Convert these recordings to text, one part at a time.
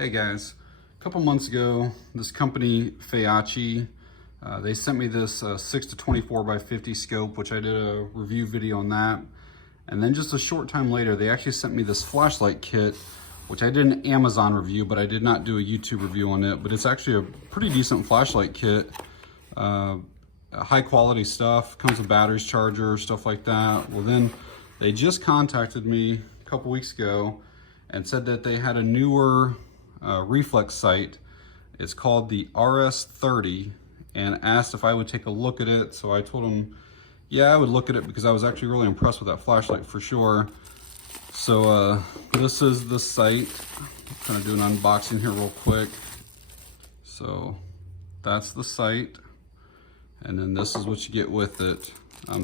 Hey guys, a couple months ago, this company, Feyachi, they sent me this 6 to 24 by 50 scope, which I did a review video on that. And then just a short time later, they actually sent me this flashlight kit, which I did an Amazon review, but I did not do a YouTube review on it. But it's actually a pretty decent flashlight kit. High quality stuff, comes with batteries, charger, stuff like that. Well then, they just contacted me a couple weeks ago and said that they had a newer Reflex sight. It's called the RS-30, and asked if I would take a look at it. So I told them, yeah, I would look at it because I was actually really impressed with that flashlight for sure. So this is the sight. I'm kind of do an unboxing here real quick. So that's the sight, and then this is what you get with it.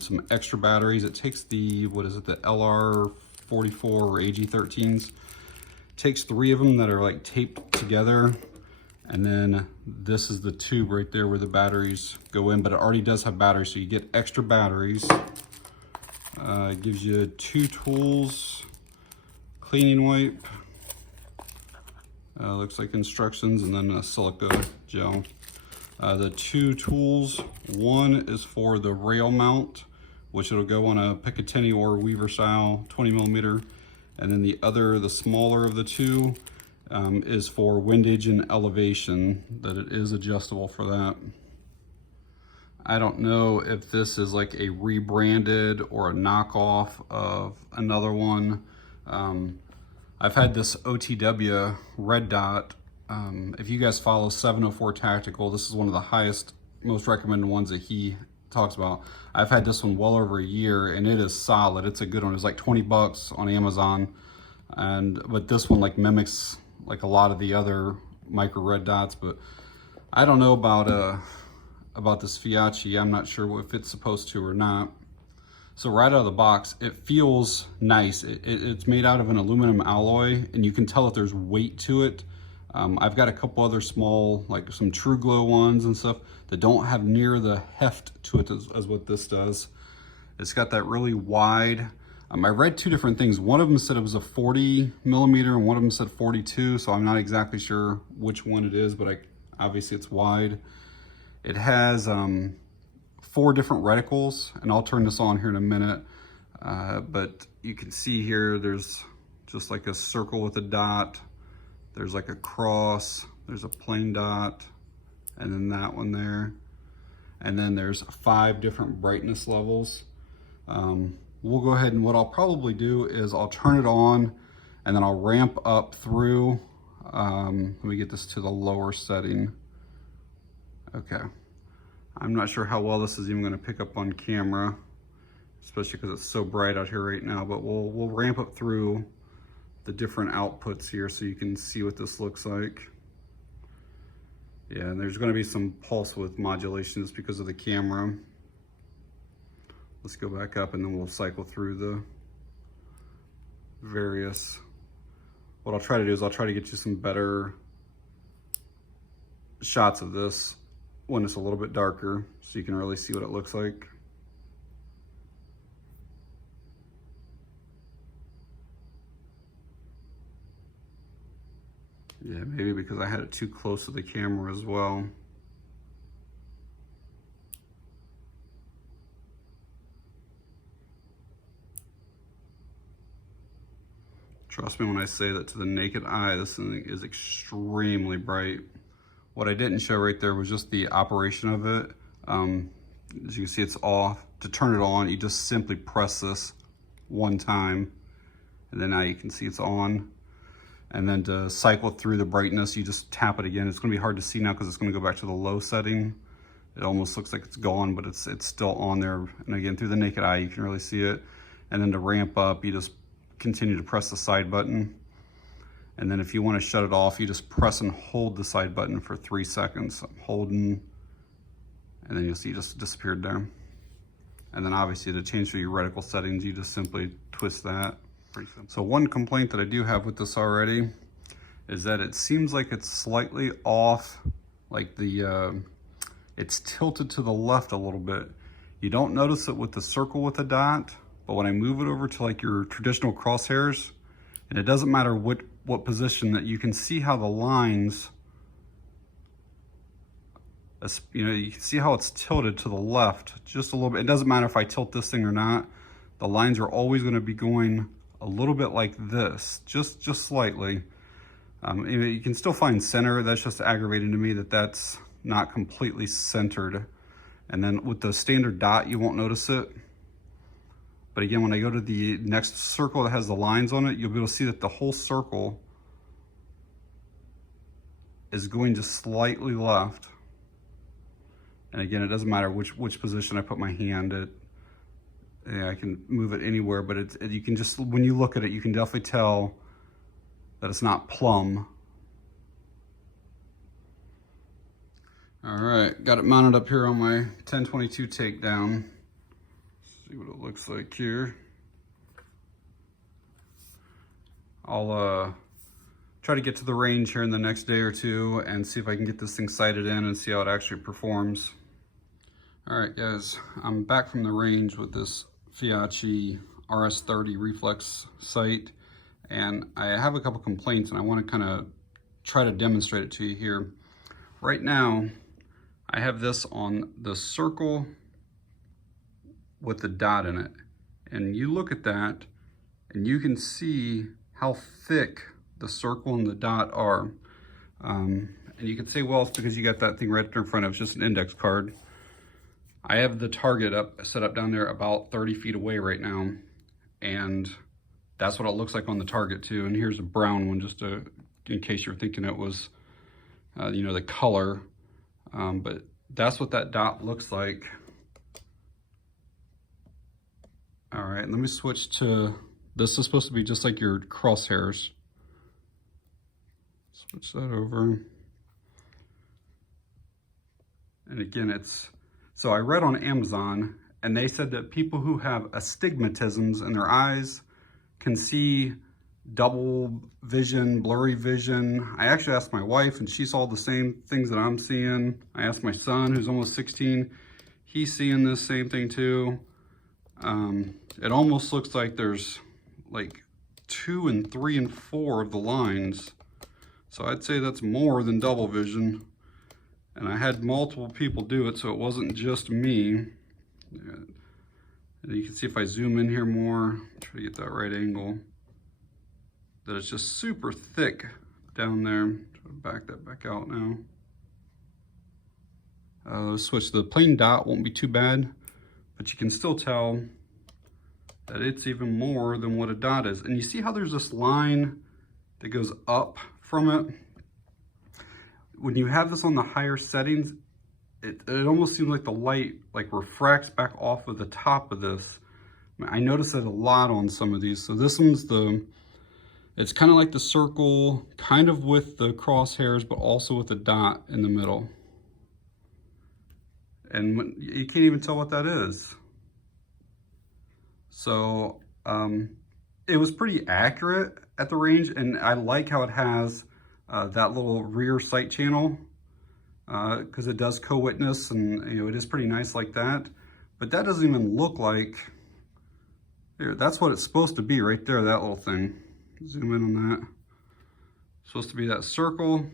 Some extra batteries. It takes the, what is it, the LR-44 or AG-13s. Takes 3 of them that are like taped together, and then this is the tube right there where the batteries go in, but it already does have batteries, so you get extra batteries. It gives you 2 tools, cleaning wipe, looks like instructions, and then a silica gel. The 2 tools, one is for the rail mount, which it'll go on a Picatinny or Weaver style 20mm. And then the other, the smaller of the 2, is for windage and elevation, that it is adjustable for that. I don't know if this is like a rebranded or a knockoff of another one. I've had this OTW red dot. If you guys follow 704 Tactical, this is one of the highest, most recommended ones that he talks about. I've had this one well over a year, and it is solid. It's a good one. It's like 20 bucks on Amazon, but this one like mimics like a lot of the other micro red dots. But I don't know about this Feyachi. I'm not sure if it's supposed to or not. So right out of the box, it feels nice. It's made out of an aluminum alloy, and you can tell that there's weight to it. I've got a couple other small, like some True Glow ones and stuff that don't have near the heft to it as what this does. It's got that really wide, I read 2 different things. One of them said it was a 40mm and one of them said 42, so I'm not exactly sure which one it is, but obviously it's wide. It has 4 different reticles, and I'll turn this on here in a minute. But you can see here, there's just like a circle with a dot. There's like a cross, there's a plain dot, and then that one there. And then there's 5 different brightness levels. We'll go ahead, and what I'll probably do is I'll turn it on and then I'll ramp up through. Let me get this to the lower setting. Okay. I'm not sure how well this is even gonna pick up on camera, especially because it's so bright out here right now, but we'll ramp up through the different outputs here so you can see what this looks like. Yeah, and there's gonna be some pulse width modulation just because of the camera. Let's go back up and then we'll cycle through the various. What I'll try to do is I'll try to get you some better shots of this when it's a little bit darker so you can really see what it looks like. Yeah, maybe because I had it too close to the camera as well. Trust me when I say that to the naked eye, this thing is extremely bright. What I didn't show right there was just the operation of it. As you can see, it's off. To turn it on, you just simply press this one time, and then now you can see it's on. And then to cycle through the brightness, you just tap it again. It's gonna be hard to see now because it's gonna go back to the low setting. It almost looks like it's gone, but it's still on there. And again, through the naked eye, you can really see it. And then to ramp up, you just continue to press the side button. And then if you wanna shut it off, you just press and hold the side button for 3 seconds. I'm holding, and then you'll see it just disappeared there. And then obviously to change your reticle settings, you just simply twist that. So one complaint that I do have with this already is that it seems like it's slightly off, like it's tilted to the left a little bit. You don't notice it with the circle with the dot, but when I move it over to like your traditional crosshairs, and it doesn't matter what what position that you can see how the lines, you know, you can see how it's tilted to the left just a little bit. It doesn't matter if I tilt this thing or not. The lines are always going to be going a little bit like this, just slightly. You can still find center. That's just aggravating to me that that's not completely centered. And then with the standard dot, you won't notice it. But again, when I go to the next circle that has the lines on it, you'll be able to see that the whole circle is going just slightly left. And again, it doesn't matter which position I put my hand at. Yeah, I can move it anywhere, but you can just, when you look at it, you can definitely tell that it's not plumb. All right, got it mounted up here on my 1022 takedown. See what it looks like here. I'll try to get to the range here in the next day or two and see if I can get this thing sighted in and see how it actually performs. All right, guys, I'm back from the range with this Feyachi RS-30 Reflex sight, and I have a couple complaints, and I want to kind of try to demonstrate it to you here. Right now, I have this on the circle with the dot in it, and you look at that, and you can see how thick the circle and the dot are. And you can say, well, it's because you got that thing right there in front of it. It's just an index card. I have the target set up down there about 30 feet away right now, and that's what it looks like on the target too. And here's a brown one, just in case you're thinking it was, you know, the color. But that's what that dot looks like. All right, let me switch to, this is supposed to be just like your crosshairs. Switch that over. And again, so I read on Amazon, and they said that people who have astigmatisms in their eyes can see double vision, blurry vision. I actually asked my wife, and she saw the same things that I'm seeing. I asked my son, who's almost 16. He's seeing this same thing too. It almost looks like there's like 2 and 3 and 4 of the lines. So I'd say that's more than double vision. And I had multiple people do it, so it wasn't just me. And you can see if I zoom in here more, try to get that right angle, that it's just super thick down there. Try to back that back out now. Let's switch. The plain dot won't be too bad, but you can still tell that it's even more than what a dot is. And you see how there's this line that goes up from it? When you have this on the higher settings, it almost seems like the light like refracts back off of the top of this. I notice it a lot on some of these. So this one's it's kind of like the circle, kind of with the crosshairs, but also with the dot in the middle. And you can't even tell what that is. So it was pretty accurate at the range, and I like how it has that little rear sight channel, because it does co-witness, and you know, it is pretty nice like that. But that doesn't even look like, there, that's what it's supposed to be right there, that little thing. Zoom in on that. It's supposed to be that circle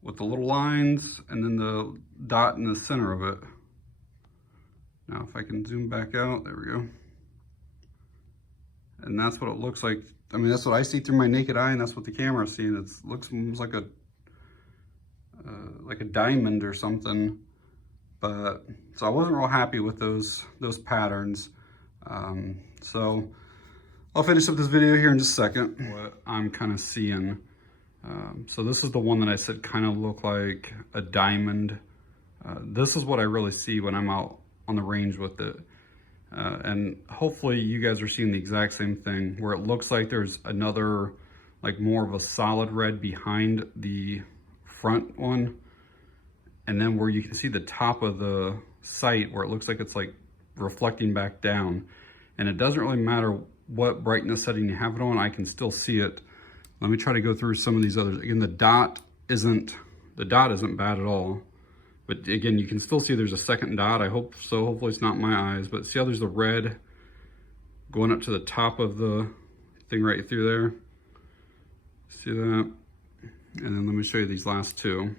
with the little lines and then the dot in the center of it. Now if I can zoom back out, there we go. And that's what it looks like. I mean, that's what I see through my naked eye, and that's what the camera's seeing. It looks almost like a diamond or something. But so I wasn't real happy with those patterns. So I'll finish up this video here in just a second. What I'm kind of seeing. So this is the one that I said kind of looked like a diamond. This is what I really see when I'm out on the range with it. And hopefully you guys are seeing the exact same thing, where it looks like there's another, like more of a solid red behind the front one. And then where you can see the top of the sight, where it looks like it's like reflecting back down. And it doesn't really matter what brightness setting you have it on, I can still see it. Let me try to go through some of these others. Again, the dot isn't bad at all. But again, you can still see there's a second dot. I hope so. Hopefully it's not my eyes. But see how there's the red going up to the top of the thing right through there? See that? And then let me show you these last two.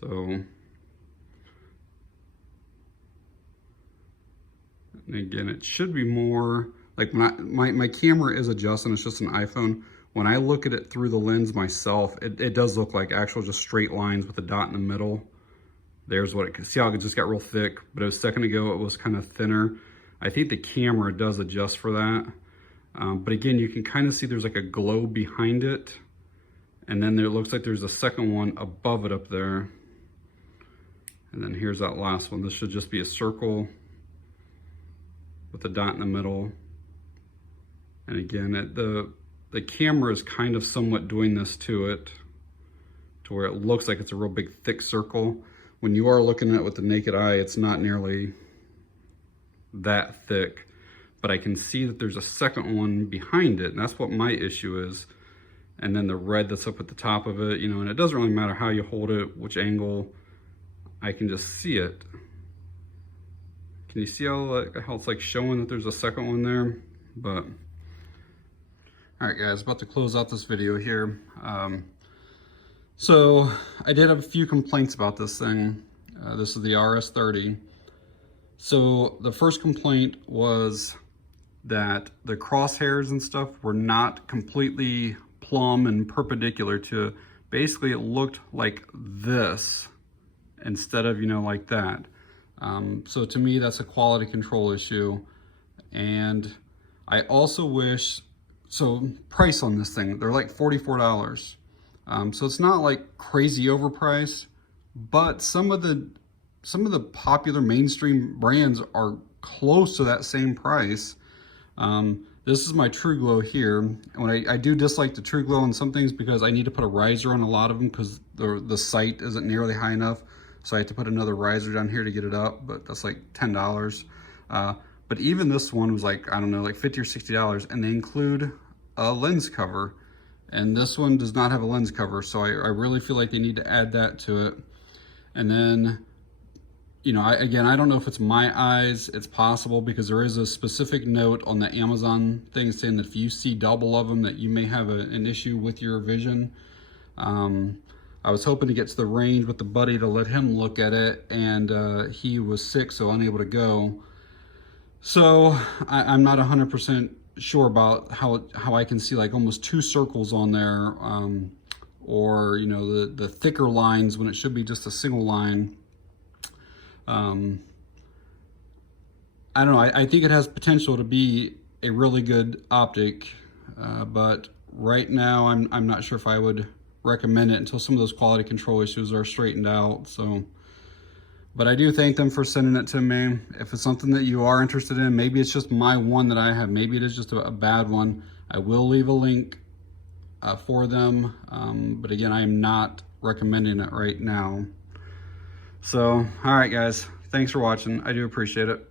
So, and again, it should be more, like my camera is adjusting, it's just an iPhone. When I look at it through the lens myself, it does look like actual just straight lines with a dot in the middle. There's what it, see how it just got real thick, but a second ago it was kind of thinner. I think the camera does adjust for that. But again, you can kind of see there's like a glow behind it. And then there looks like there's a second one above it up there. And then here's that last one. This should just be a circle with a dot in the middle. And again, the camera is kind of somewhat doing this to it, to where it looks like it's a real big thick circle. When you are looking at it with the naked eye, it's not nearly that thick, but I can see that there's a second one behind it, and that's what my issue is. And then the red that's up at the top of it, you know, and it doesn't really matter how you hold it, which angle, I can just see it. Can you see how it's like showing that there's a second one there? But, all right guys, about to close out this video here. So I did have a few complaints about this thing. This is the RS-30. So the first complaint was that the crosshairs and stuff were not completely plumb and perpendicular to, basically it looked like this instead of, you know, like that. So to me, that's a quality control issue. And I also wish, so price on this thing, they're like $44. So it's not like crazy overpriced, but some of the popular mainstream brands are close to that same price. This is my True Glow here. When I do dislike the True Glow on some things because I need to put a riser on a lot of them because the sight isn't nearly high enough. So I have to put another riser down here to get it up, but that's like $10. But even this one was like, I don't know, like $50 or $60, and they include a lens cover. And this one does not have a lens cover, so I really feel like they need to add that to it. And then, you know, again, I don't know if it's my eyes, it's possible, because there is a specific note on the Amazon thing saying that if you see double of them, that you may have an issue with your vision. I was hoping to get to the range with the buddy to let him look at it, and he was sick, so unable to go. So I'm not 100% sure about how I can see like almost two circles on there, or, you know, the thicker lines when it should be just a single line. I don't know, I think it has potential to be a really good optic, but right now I'm not sure if I would recommend it until some of those quality control issues are straightened out. So, but I do thank them for sending it to me. If it's something that you are interested in, maybe it's just my one that I have, maybe it is just a bad one, I will leave a link for them. But again, I am not recommending it right now. So, all right guys, thanks for watching. I do appreciate it.